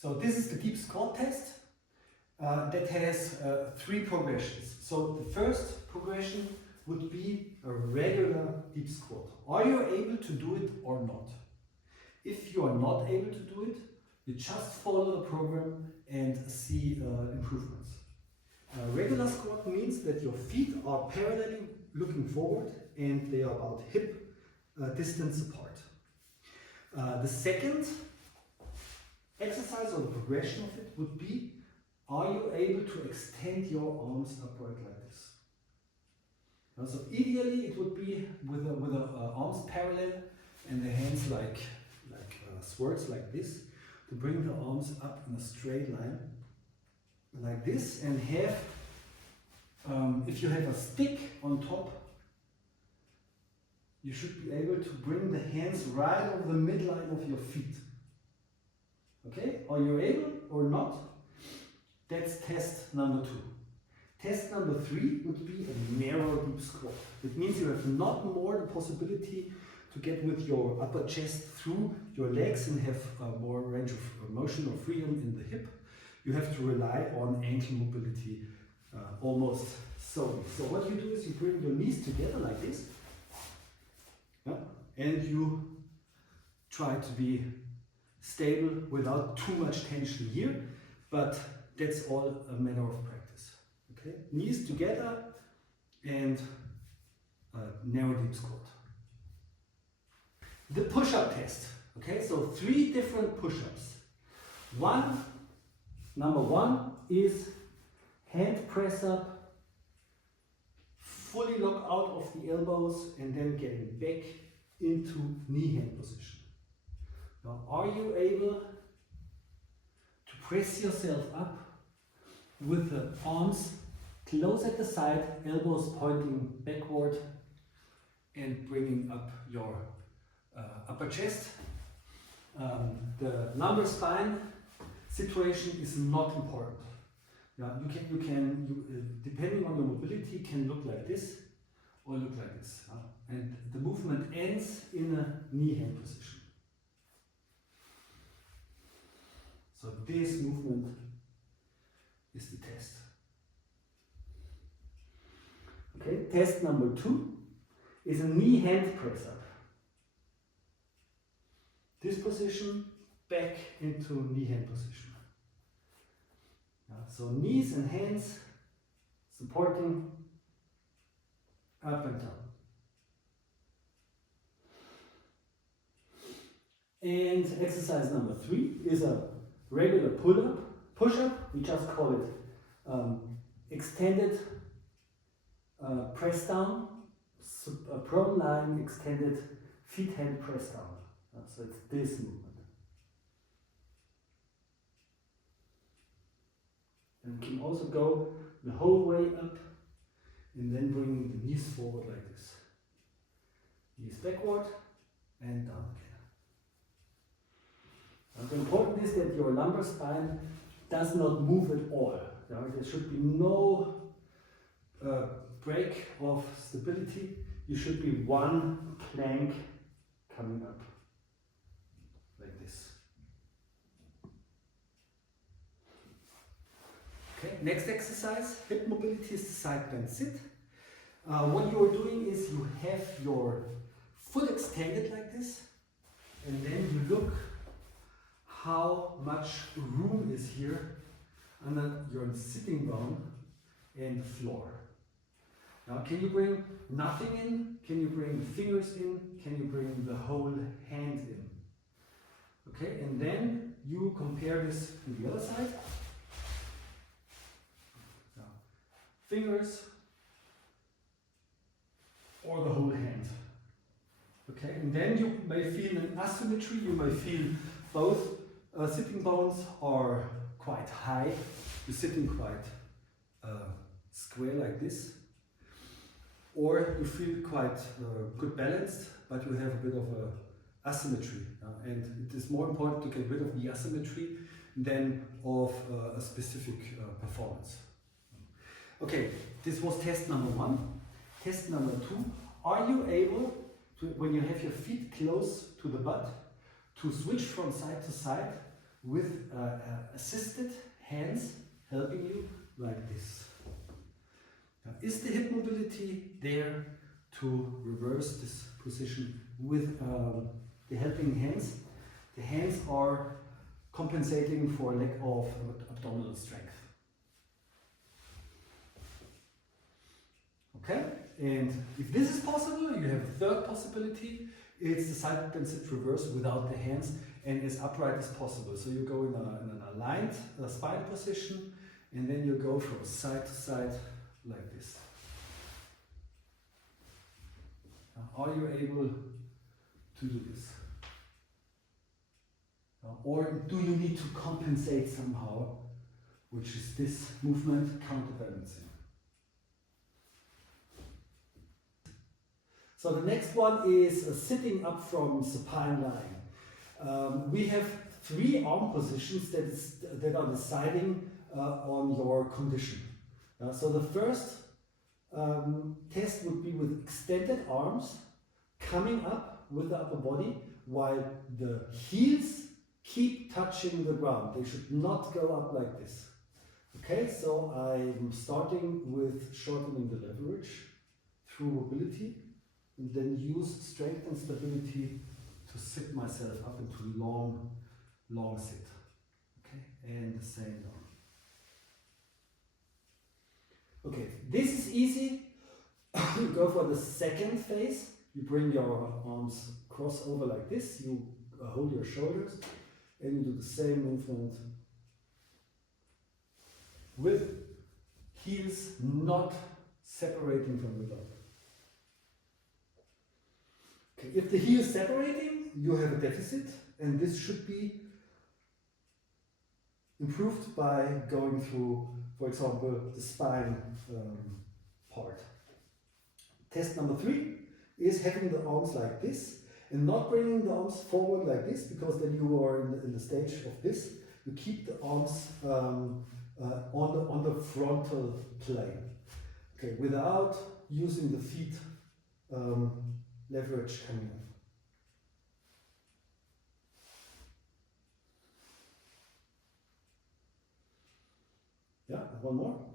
So this is the deep squat test that has 3 progressions. So the first progression would be a regular deep squat. Are you able to do it or not? If you are not able to do it, you just follow the program and see improvements. Regular squat means that your feet are parallelly looking forward and they are about hip distance apart. The second exercise or the progression of it would be, are you able to extend your arms upright like this? So ideally it would be with the arms parallel and the hands like swords like this, to bring the arms up in a straight line like this, and have, if you have a stick on top, you should be able to bring the hands right over the midline of your feet. Okay, are you able or not? That's test number 2. Test number 3 would be a narrow deep squat. It means you have not more the possibility to get with your upper chest through your legs and have more range of motion or freedom in the hip. You have to rely on ankle mobility almost solely. So what you do is you bring your knees together like this, yeah, and you try to be stable without too much tension here, but that's all a matter of practice. Okay, knees together and narrow deep squat. The push-up test. Okay, so 3 different push-ups. Number one is hand press up, fully lock out of the elbows and then getting back into knee hand position. Now, are you able to press yourself up with the arms close at the side, elbows pointing backward and bringing up your upper chest? The lumbar spine situation is not important. Yeah, you can depending on your mobility, can look like this or look like this. And the movement ends in a knee hand position. So this movement is the test. Okay, test number 2 is a knee hand press up. This position back into knee hand position. So knees and hands supporting up and down. And exercise number 3 is a regular push-up. We just call it extended press down, prone line, extended feet hand press down. So it's this movement. And we can also go the whole way up and then bring the knees forward like this. Knees backward and down again. And the important is that your lumbar spine does not move at all. There should be no break of stability. You should be one plank coming up like this. Okay, next exercise, hip mobility, is the side bend sit. What you are doing is you have your foot extended like this, and then you look how much room is here under your sitting bone and the floor. Now, can you bring nothing in? Can you bring the fingers in? Can you bring the whole hand in? Okay, and then you compare this to the other side. Now, fingers or the whole hand. Okay, and then you may feel an asymmetry. You may feel both sitting bones are quite high. You're sitting quite square like this. Or you feel quite good balanced, but you have a bit of a asymmetry. And it is more important to get rid of the asymmetry than of a specific performance. Okay, this was test number 1. Test number 2, are you able to, when you have your feet close to the butt, to switch from side to side with assisted hands helping you like this. Now, is the hip mobility there to reverse this position with the helping hands? The hands are compensating for lack of abdominal strength. Okay, and if this is possible, you have a third possibility. It's the side bend sit reverse without the hands and as upright as possible. So you go in an aligned spine position, and then you go from side to side like this. Now, are you able to do this? Or do you need to compensate somehow, which is this movement, counterbalancing? So the next one is sitting up from supine lying. We have 3 arm positions that are deciding on your condition. So the first test would be with extended arms coming up with the upper body while the heels keep touching the ground. They should not go up like this. Okay, so I'm starting with shortening the leverage through mobility, and then use strength and stability to sit myself up into long sit. Okay, and the same down. Okay, this is easy. You go for the second phase. You bring your arms cross over like this. You hold your shoulders, and you do the same movement with heels not separating from the body. Okay, if the heel is separating, you have a deficit, and this should be improved by going through, for example, the spine part. Test number 3 is having the arms like this and not bringing the arms forward like this, because then you are in the stage of this. You keep the arms on the frontal plane, okay, without using the feet leverage coming in. Yeah, one more.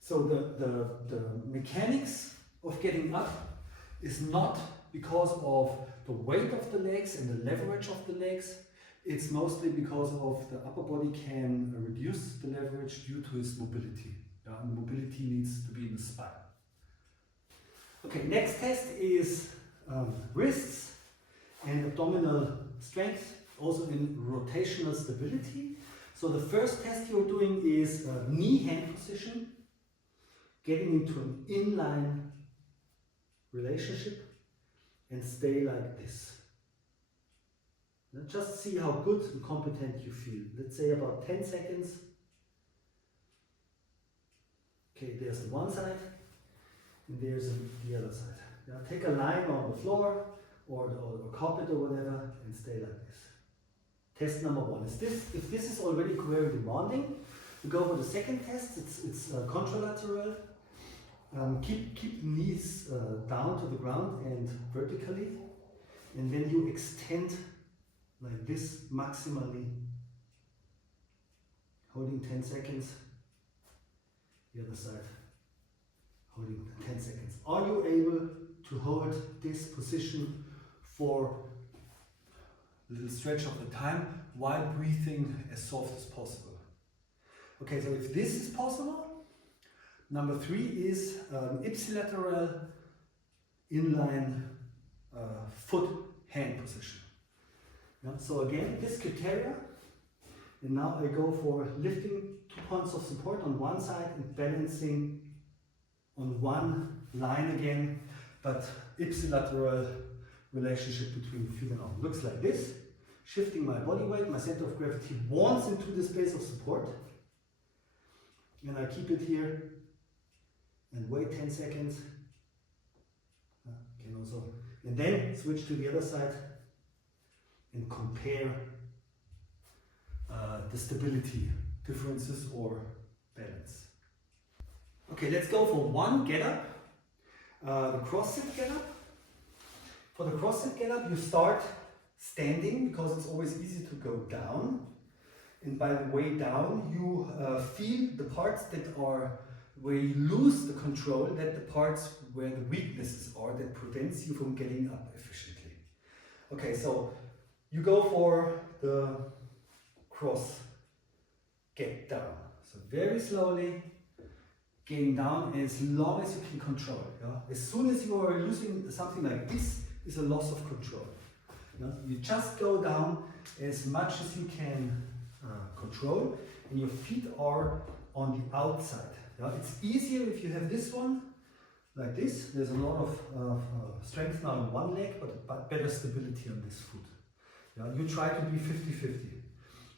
So the mechanics of getting up is not because of the weight of the legs and the leverage of the legs. It's mostly because of the upper body can reduce the leverage due to its mobility. And the mobility needs to be in the spine. Okay, next test is wrists and abdominal strength, also in rotational stability. So the first test you're doing is knee-hand position, getting into an inline relationship, and stay like this. Now just see how good and competent you feel. Let's say about 10 seconds. Okay, there's the one side, and there's the other side. Now take a line on the floor or carpet or whatever, and stay like this. Test number 1 is this. If this is already very demanding, you go for the second test. It's contralateral. Keep the knees down to the ground and vertically, and then you extend like this maximally, holding 10 seconds. The other side, holding 10 seconds. Are you able to hold this position for a little stretch of the time while breathing as soft as possible? Okay, so if this is possible, number 3 is ipsilateral inline foot-hand position. Yeah, so again, this criteria, and now I go for lifting 2 points of support on one side and balancing on one line again, but ipsilateral relationship between feet and arm. Looks like this. Shifting my body weight, my center of gravity wants into this place of support, and I keep it here and wait 10 seconds. Can also, and then switch to the other side and compare the stability differences or balance. Okay, let's go for one get up. The cross-sit get-up. For the cross-sit get-up, you start standing because it's always easy to go down. And by the way down, you feel the parts that are where you lose the control, that the parts where the weaknesses are that prevents you from getting up efficiently. Okay, so you go for the cross get down. So very slowly, getting down as long as you can control. Yeah? As soon as you are losing something like this, is a loss of control. Yeah? You just go down as much as you can control, and your feet are on the outside. Yeah? It's easier if you have this one like this. There's a lot of strength now in one leg, but better stability on this foot. Yeah? You try to be 50-50,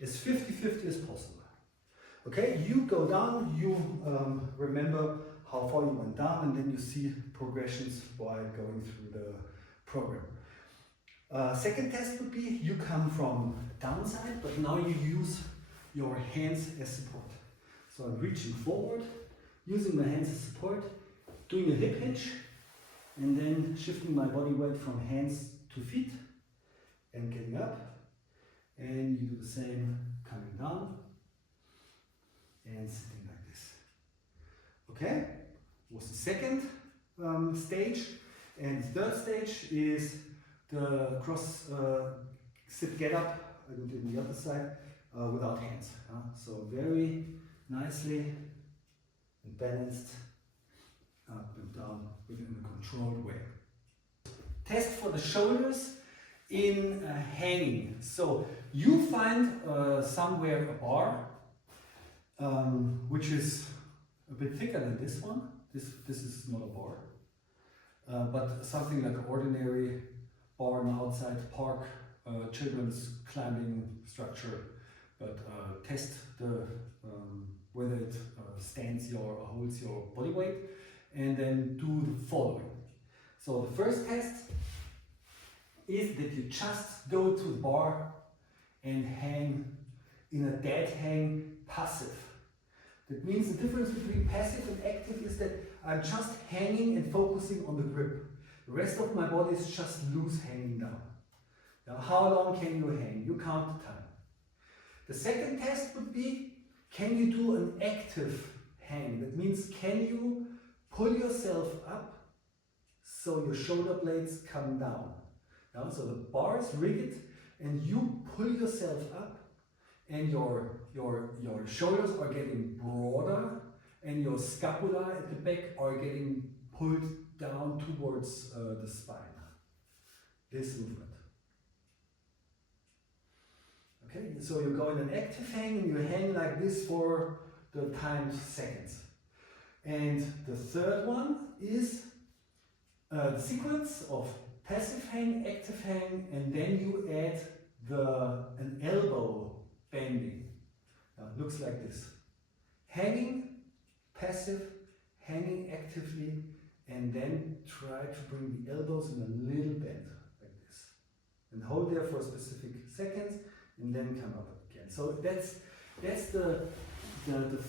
as 50-50 as possible. Okay, you go down, you remember how far you went down, and then you see progressions while going through the program. Second test would be you come from downside, but now you use your hands as support. So I'm reaching forward, using my hands as support, doing a hip hinge, and then shifting my body weight from hands to feet and getting up. And you do the same coming down and sitting like this. Okay, was the second stage. And the third stage is the cross sit get up, I do it on the other side, without hands. So very nicely and balanced up and down within a controlled way. Test for the shoulders in hanging. So you find somewhere a bar which is a bit thicker than this one. This is not a bar, but something like an ordinary bar on outside park, children's climbing structure. But test the whether it stands your or holds your body weight, and then do the following. So the first test is that you just go to the bar and hang in a dead hang passive. That means the difference between passive and active is that I'm just hanging and focusing on the grip. The rest of my body is just loose hanging down. Now, how long can you hang? You count the time. The second test would be, can you do an active hang? That means, can you pull yourself up so your shoulder blades come down? Now, so the bar is rigged and you pull yourself up, and your shoulders are getting broader and your scapula at the back are getting pulled down towards the spine. This movement. Okay, so you go in an active hang and you hang like this for the timed seconds. And the third one is the sequence of passive hang, active hang, and then you add an elbow bending. Now it looks like this. Hanging, passive, hanging actively, and then try to bring the elbows in a little bend, like this. And hold there for specific seconds, and then come up again. So that's the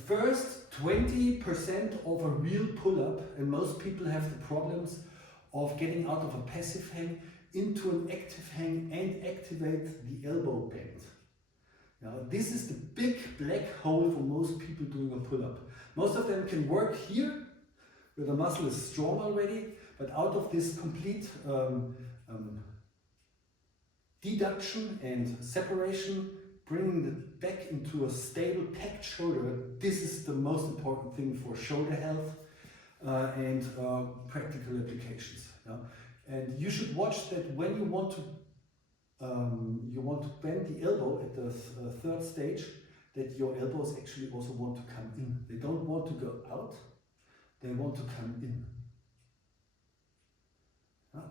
first 20% of a real pull-up, and most people have the problems of getting out of a passive hang into an active hang and activate the elbow bend. Now this is the big black hole for most people doing a pull-up. Most of them can work here, where the muscle is strong already, but out of this complete deduction and separation, bringing the back into a stable packed shoulder, this is the most important thing for shoulder health and practical applications. Yeah? And you should watch that when you want to bend the elbow at the third stage, that your elbows actually also want to come in. They don't want to go out, they want to come in. Yeah?